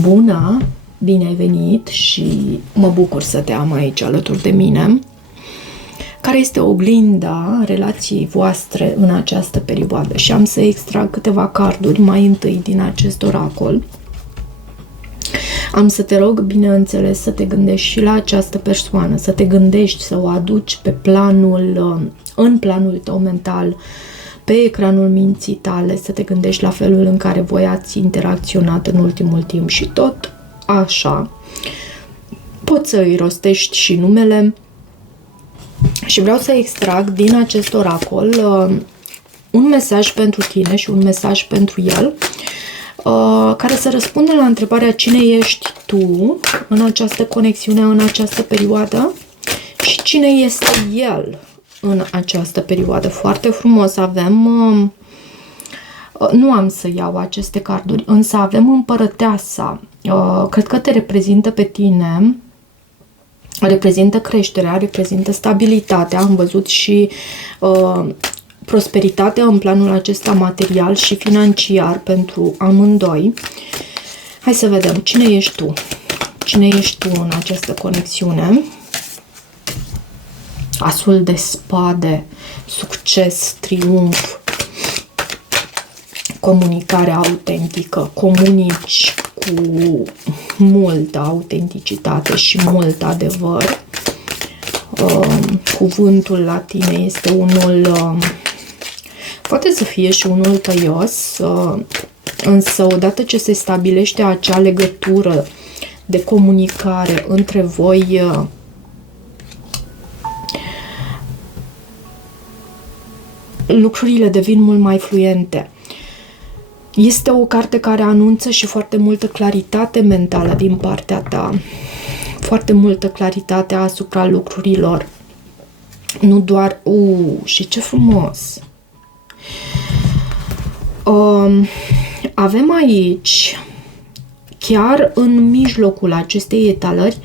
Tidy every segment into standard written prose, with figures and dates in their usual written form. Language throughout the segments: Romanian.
Bună! Bine ai venit și mă bucur să te am aici alături de mine. Care este oglinda relației voastre în această perioadă? Și am să extrag câteva carduri mai întâi din acest oracol. Am să te rog, bineînțeles, să te gândești și la această persoană, să te gândești, să o aduci pe în planul tău mental, pe ecranul minții tale, să te gândești la felul în care voi ați interacționat în ultimul timp și tot așa. Poți să îi rostești și numele și vreau să extrag din acest oracol un mesaj pentru tine și un mesaj pentru el, care să răspundă la întrebarea cine ești tu în această conexiune, în această perioadă și cine este el în această perioadă. Foarte frumos avem, nu am să iau aceste carduri, însă avem împărăteasa. Cred că te reprezintă pe tine, reprezintă creșterea, reprezintă stabilitatea. Am văzut și prosperitatea în planul acesta material și financiar pentru amândoi. Hai să vedem cine ești tu. Cine ești tu în această conexiune? Asul de spade, succes, triumf, comunicare autentică, comunici cu multă autenticitate și mult adevăr. Cuvântul la tine este unul, poate să fie și unul tăios, însă odată ce se stabilește acea legătură de comunicare între voi, lucrurile devin mult mai fluente. Este o carte care anunță și foarte multă claritate mentală din partea ta. Foarte multă claritate asupra lucrurilor. Nu doar... și ce frumos! Avem aici, chiar în mijlocul acestei etalări,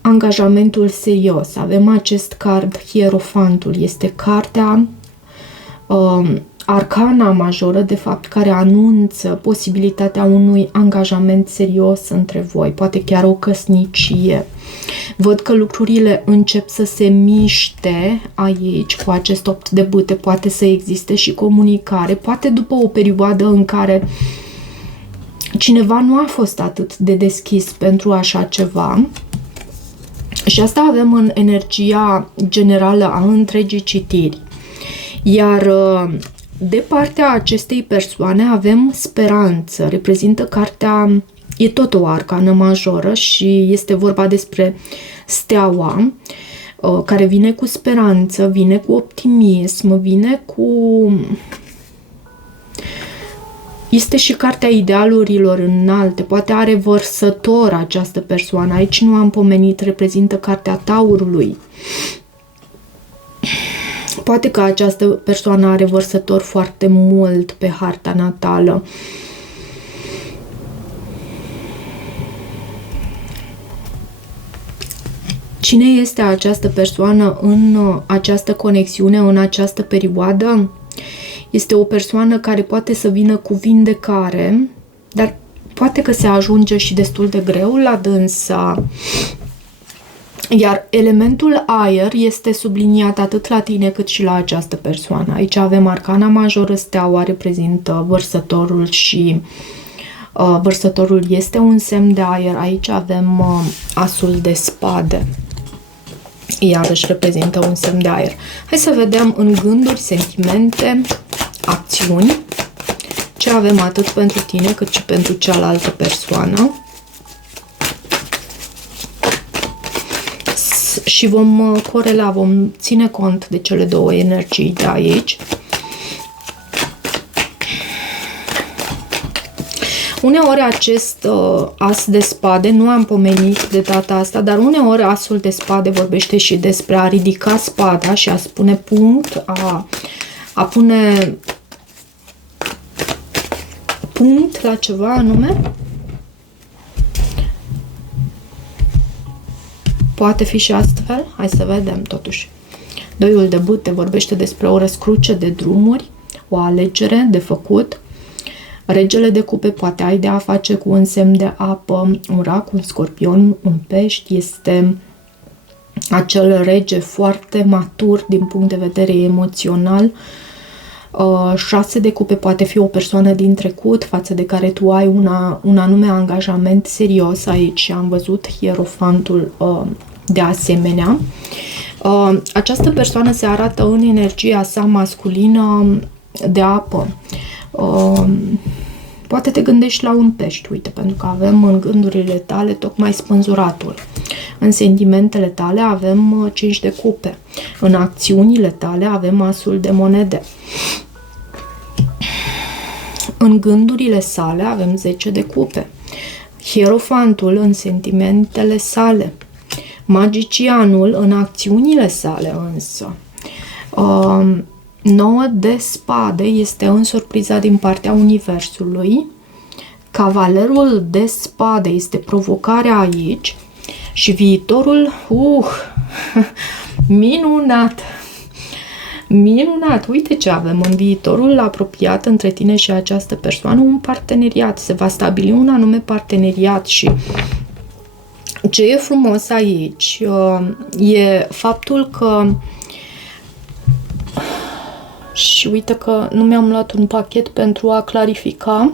angajamentul serios. Avem acest card, Hierofantul. Este cartea, arcana majoră, de fapt, care anunță posibilitatea unui angajament serios între voi, poate chiar o căsnicie. Văd că lucrurile încep să se miște aici cu acest 8 de bâte, poate să existe și comunicare, poate după o perioadă în care cineva nu a fost atât de deschis pentru așa ceva. Și asta avem în energia generală a întregii citiri. Iar de partea acestei persoane avem speranță. Reprezintă cartea, e tot o arcană majoră și este vorba despre steaua, care vine cu speranță, vine cu optimism, vine cu... Este și cartea idealurilor înalte, poate are vărsător această persoană. Aici nu am pomenit, reprezintă cartea Taurului. Poate că această persoană are vărsător foarte mult pe harta natală. Cine este această persoană în această conexiune, în această perioadă? Este o persoană care poate să vină cu vindecare, dar poate că se ajunge și destul de greu la dânsa. Iar elementul aer este subliniat atât la tine cât și la această persoană. Aici avem arcana majoră, steaua reprezintă vărsătorul și vărsătorul este un semn de aer. Aici avem asul de spade. Iarăși reprezintă un semn de aer. Hai să vedem în gânduri, sentimente, acțiuni, ce avem atât pentru tine cât și pentru cealaltă persoană. Și vom corela, vom ține cont de cele două energii de aici. Uneori acest as de spade, nu am pomenit de data asta, dar uneori asul de spade vorbește și despre a ridica spada și a spune punct, a pune punct la ceva anume. Poate fi și astfel? Hai să vedem totuși. Doiul de bâte vorbește despre o răscruce de drumuri, o alegere de făcut. Regele de cupe poate ai de a face cu un semn de apă, un rac, un scorpion, un pești. Este acel rege foarte matur din punct de vedere emoțional. 6 de cupe poate fi o persoană din trecut față de care tu ai un anume angajament serios. Aici am văzut hierofantul de asemenea. Această persoană se arată în energia sa masculină de apă. Poate te gândești la un pești, uite, pentru că avem în gândurile tale tocmai spânzuratul. În sentimentele tale avem 5 de cupe. În acțiunile tale avem asul de monede. În gândurile sale avem 10 de cupe. Hierofantul în sentimentele sale. Magicianul în acțiunile sale însă. 9 de spade este în surpriza din partea universului. Cavalerul de spade este provocarea aici. Și viitorul, minunat! Minunat! Uite ce avem în viitorul apropiat între tine și această persoană, un parteneriat. Se va stabili un anume parteneriat și ce e frumos aici e faptul că și uite că nu mi-am luat un pachet pentru a clarifica,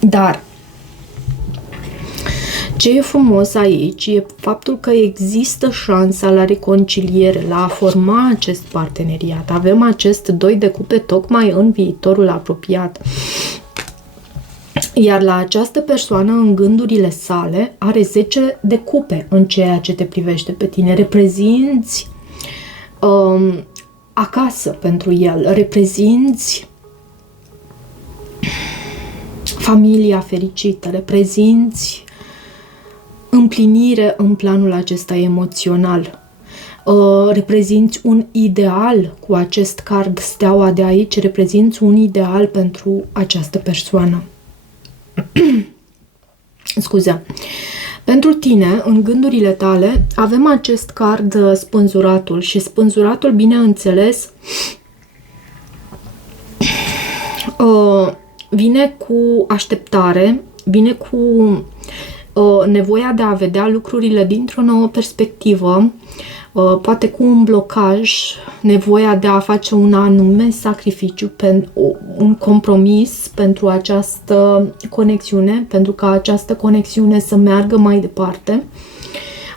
dar ce e frumos aici e faptul că există șansa la reconciliere, la a forma acest parteneriat. Avem acest 2 de cupe tocmai în viitorul apropiat. Iar la această persoană, în gândurile sale, are 10 de cupe în ceea ce te privește pe tine. Reprezinți acasă pentru el, reprezinți familia fericită, reprezinți împlinire în planul acesta emoțional. Reprezinți un ideal cu acest card steaua de aici, reprezinți un ideal pentru această persoană. Scuze. Pentru tine, în gândurile tale, avem acest card spânzuratul și spânzuratul, bineînțeles, vine cu așteptare, vine cu nevoia de a vedea lucrurile dintr-o nouă perspectivă, poate cu un blocaj, nevoia de a face un anume sacrificiu, un compromis pentru această conexiune, pentru ca această conexiune să meargă mai departe,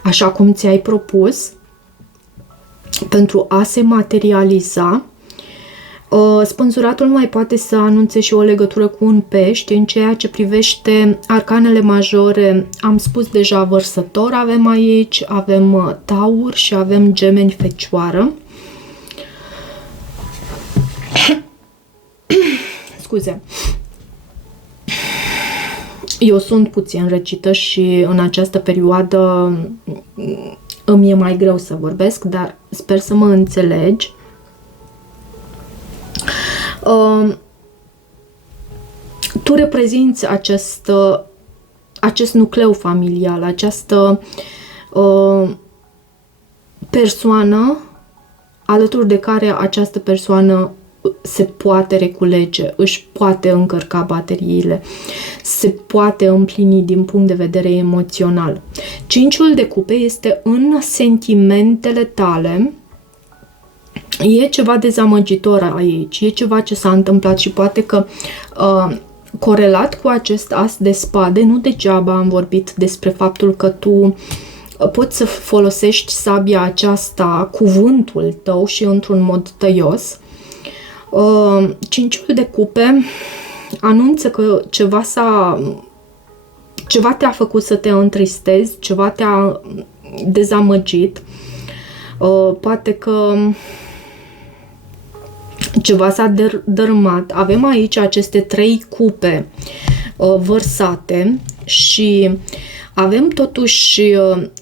așa cum ți-ai propus, pentru a se materializa. Spânzuratul mai poate să anunțe și o legătură cu un pești. În ceea ce privește arcanele majore, am spus deja vărsător, avem aici, avem taur și avem gemeni fecioară. Scuze. Eu sunt puțin răcită și în această perioadă îmi e mai greu să vorbesc, dar sper să mă înțelegi. Tu reprezinți acest nucleu familial, această persoană alături de care această persoană se poate reculege, își poate încărca bateriile, se poate împlini din punct de vedere emoțional. 5-ul de cupe este în sentimentele tale. E ceva dezamăgitor aici, e ceva ce s-a întâmplat și poate că corelat cu acest as de spade, nu degeaba am vorbit despre faptul că tu poți să folosești sabia aceasta, cuvântul tău și într-un mod tăios. 5-ul de cupe anunță că ceva te-a făcut să te întristezi, ceva te-a dezamăgit, poate că ceva s-a dărâmat. Avem aici aceste 3 cupe vărsate și avem totuși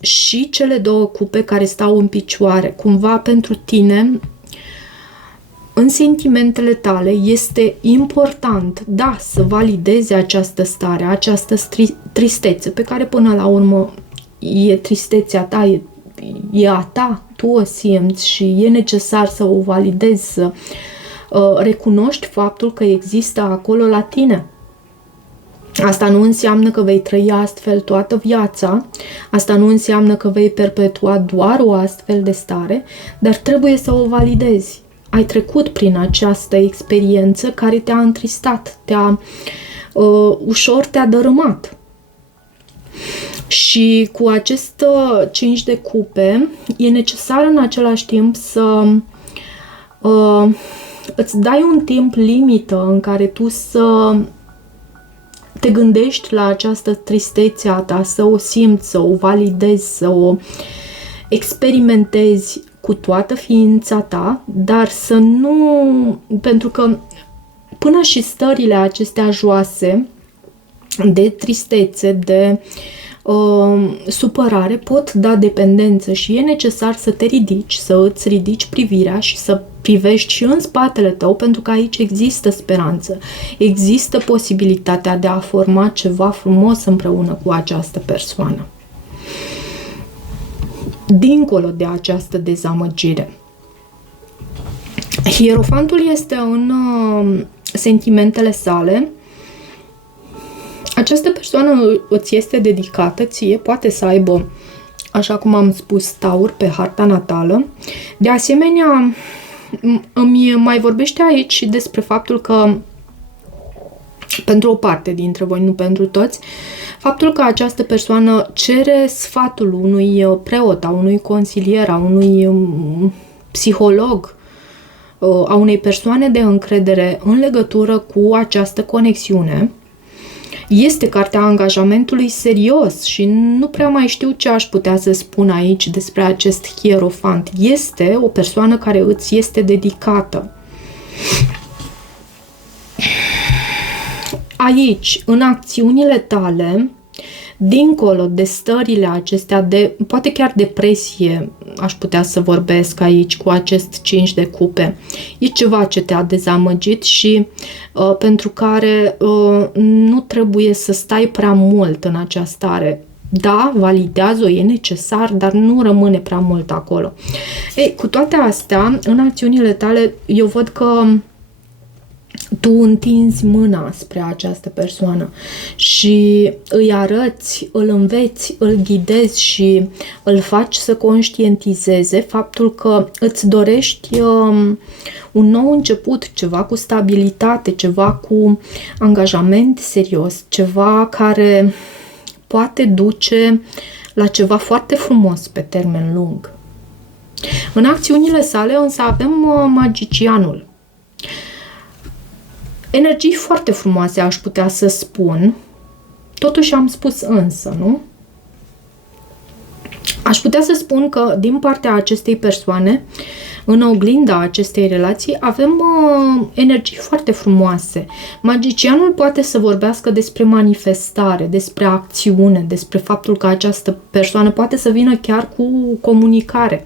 și cele 2 cupe care stau în picioare. Cumva pentru tine, în sentimentele tale, este important, da, să validezi această stare, această tristețe, pe care până la urmă e tristețea ta, e a ta, tu o simți și e necesar să o validezi, să recunoști faptul că există acolo la tine. Asta nu înseamnă că vei trăi astfel toată viața, asta nu înseamnă că vei perpetua doar o astfel de stare, dar trebuie să o validezi. Ai trecut prin această experiență care te-a întristat, ușor te-a dărâmat. Și cu acest 5 de cupe e necesar în același timp să îți dai un timp limită în care tu să te gândești la această tristețe a ta, să o simți, să o validezi, să o experimentezi cu toată ființa ta, dar să nu... Pentru că până și stările acestea joase de tristețe, de supărare pot da dependență și e necesar să te ridici, să îți ridici privirea și să privești și în spatele tău, pentru că aici există speranță. Există posibilitatea de a forma ceva frumos împreună cu această persoană. Dincolo de această dezamăgire. Hierofantul este în sentimentele sale. Această persoană îți este dedicată ție, poate să aibă, așa cum am spus, taur pe harta natală. De asemenea, îmi mai vorbește aici și despre faptul că, pentru o parte dintre voi, nu pentru toți, faptul că această persoană cere sfatul unui preot, a unui consilier, a unui psiholog, a unei persoane de încredere în legătură cu această conexiune. Este cartea angajamentului serios și nu prea mai știu ce aș putea să spun aici despre acest hierofant. Este o persoană care îți este dedicată. Aici, în acțiunile tale, dincolo de stările acestea de, poate chiar depresie, aș putea să vorbesc aici cu acest 5 de cupe. E ceva ce te-a dezamăgit și pentru care nu trebuie să stai prea mult în această stare. Da, validează-o, e necesar, dar nu rămâne prea mult acolo. Ei, cu toate astea, în acțiunile tale, eu văd că tu întinzi mâna spre această persoană și îi arăți, îl înveți, îl ghidezi și îl faci să conștientizeze faptul că îți dorești un nou început, ceva cu stabilitate, ceva cu angajament serios, ceva care poate duce la ceva foarte frumos pe termen lung. În acțiunile sale însă avem magicianul. Energii foarte frumoase, aș putea să spun. Totuși am spus însă, nu? Aș putea să spun că din partea acestei persoane, în oglinda acestei relații, avem energii foarte frumoase. Magicianul poate să vorbească despre manifestare, despre acțiune, despre faptul că această persoană poate să vină chiar cu comunicare.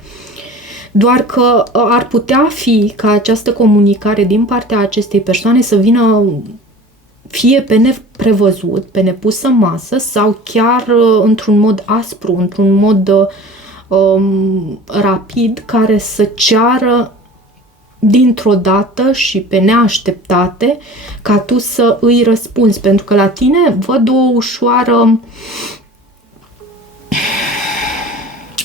Doar că ar putea fi ca această comunicare din partea acestei persoane să vină fie pe neprevăzut, pe nepus în masă sau chiar într-un mod aspru, într-un mod rapid, care să ceară dintr-o dată și pe neașteptate ca tu să îi răspunzi. Pentru că la tine văd o ușoară,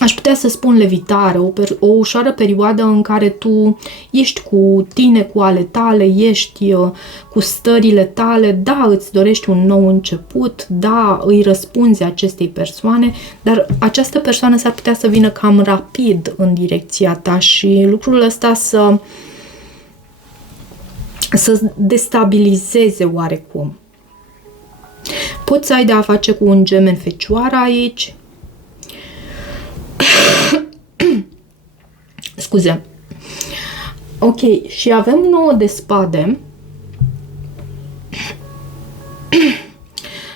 aș putea să spun levitare, o ușoară perioadă în care tu ești cu tine, cu ale tale, ești cu stările tale, da, îți dorești un nou început, da, îi răspunzi acestei persoane, dar această persoană s-ar putea să vină cam rapid în direcția ta și lucrul ăsta să destabilizeze oarecum. Poți să ai de a face cu un gemen fecioară aici. Scuze. Ok, și avem 9 de spade.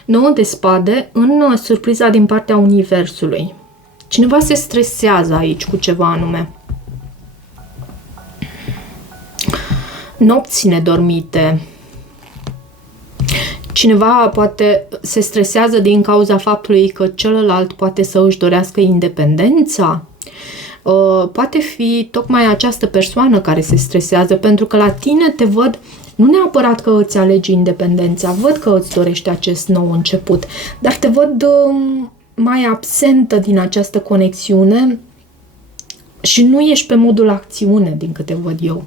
9 de spade în surpriza din partea universului. Cineva se stresează aici cu ceva anume. Nopți nedormite. Cineva poate se stresează din cauza faptului că celălalt poate să își dorească independența. Poate fi tocmai această persoană care se stresează, pentru că la tine te văd nu neapărat că îți alegi independența, văd că îți dorești acest nou început, dar te văd mai absentă din această conexiune și nu ești pe modul acțiune, din câte văd eu.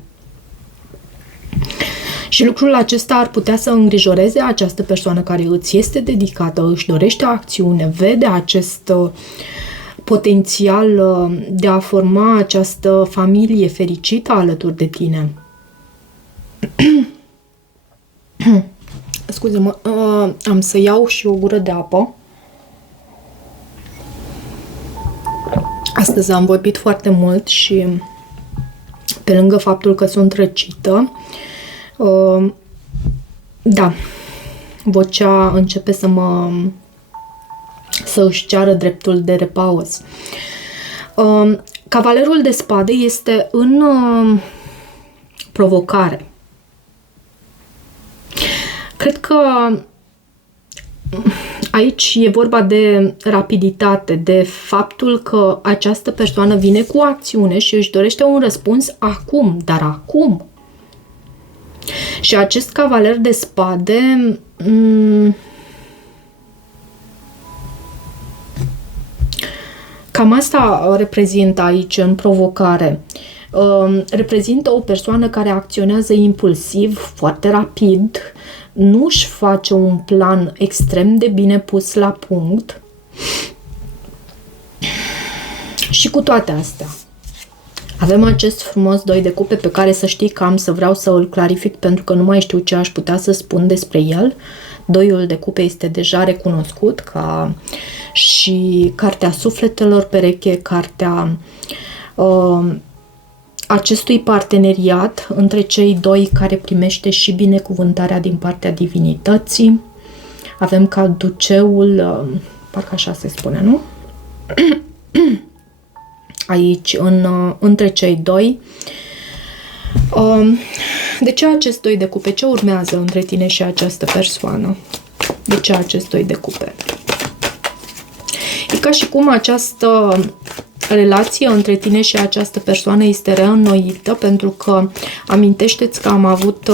Și lucrul acesta ar putea să îngrijoreze această persoană care îți este dedicată, își dorește acțiune, vede acest potențial de a forma această familie fericită alături de tine. Scuze-mă, am să iau și o gură de apă. Astăzi am vorbit foarte mult și pe lângă faptul că sunt răcită, da, vocea începe să își ceară dreptul de repaus. Cavalerul de spade este în provocare. Cred că aici e vorba de rapiditate, de faptul că această persoană vine cu acțiune și își dorește un răspuns acum, dar acum. Și acest cavaler de spade cam asta reprezintă aici în provocare. Reprezintă o persoană care acționează impulsiv, foarte rapid, nu își face un plan extrem de bine pus la punct. Și cu toate astea, avem acest frumos 2 de cupe pe care să știi că am să vreau să îl clarific pentru că nu mai știu ce aș putea să spun despre el. 2-ul de cupe este deja recunoscut ca și cartea sufletelor pereche, cartea acestui parteneriat între cei doi care primește și binecuvântarea din partea divinității. Avem caduceul, parcă așa se spune, nu? Aici, între cei doi. De ce acest 2 de cupe? Ce urmează între tine și această persoană? De ce acest 2 de cupe? E ca și cum această relație între tine și această persoană este reînnoită, pentru că amintește-ți că am avut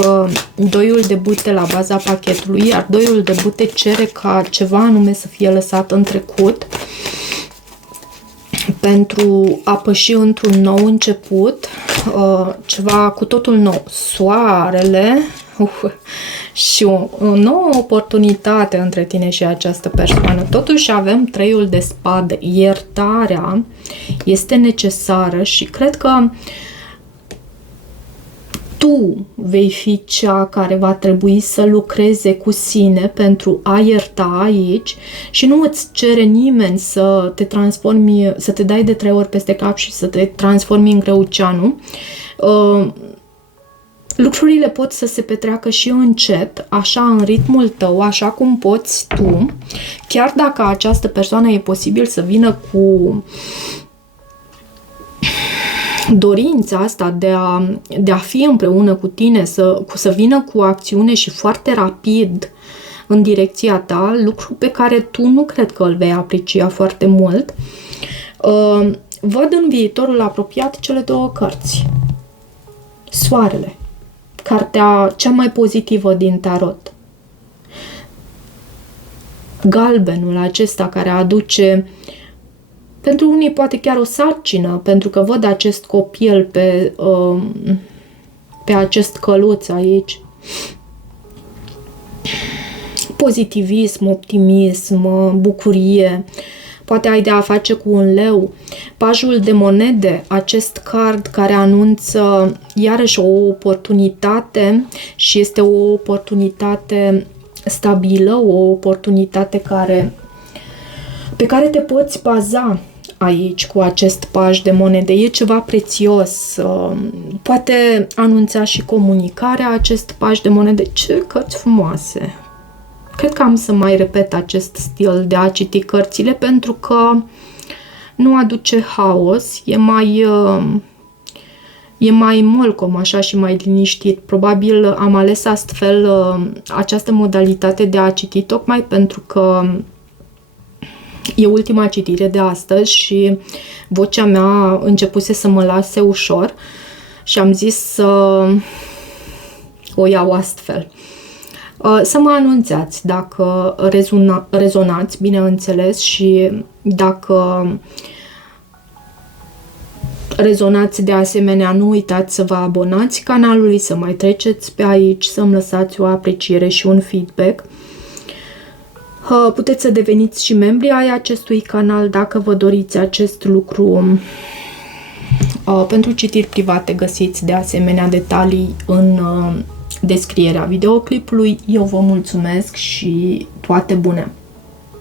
2-ul de bute la baza pachetului, iar 2-ul de bute cere ca ceva anume să fie lăsat în trecut pentru a păși într-un nou început, ceva cu totul nou. Soarele și o nouă oportunitate între tine și această persoană. Totuși avem 3-ul de spade. Iertarea este necesară și cred că tu vei fi cea care va trebui să lucreze cu sine pentru a ierta aici și nu îți cere nimeni să te transformi, să te dai de 3 ori peste cap și să te transformi în greuceanu. Lucrurile pot să se petreacă și încet, așa în ritmul tău, așa cum poți tu, chiar dacă această persoană e posibil să vină cu dorința asta de a fi împreună cu tine, să vină cu acțiune și foarte rapid în direcția ta, lucru pe care tu nu cred că îl vei aprecia foarte mult. Văd în viitorul apropiat cele 2 cărți. Soarele, cartea cea mai pozitivă din tarot. Galbenul acesta care aduce pentru unii poate chiar o sarcină, pentru că văd acest copil pe acest căluț aici. Pozitivism, optimism, bucurie. Poate ai de a face cu un leu. Pajul de monede, acest card care anunță iarăși o oportunitate și este o oportunitate stabilă, o oportunitate pe care te poți baza aici cu acest paj de monede. E ceva prețios. Poate anunța și comunicarea acest paj de monede. Ce cărți frumoase! Cred că am să mai repet acest stil de a citi cărțile pentru că nu aduce haos, e mai molcom așa și mai liniștit. Probabil am ales astfel această modalitate de a citi tocmai pentru că E ultima citire de astăzi și vocea mea începuse să mă lase ușor și am zis să o iau astfel. Să mă anunțați dacă rezonați, bineînțeles, și dacă rezonați de asemenea, nu uitați să vă abonați canalului, să mai treceți pe aici, să-mi lăsați o apreciere și un feedback. Puteți să deveniți și membri ai acestui canal dacă vă doriți acest lucru. Pentru citiri private găsiți de asemenea detalii în descrierea videoclipului. Eu vă mulțumesc și toate bune!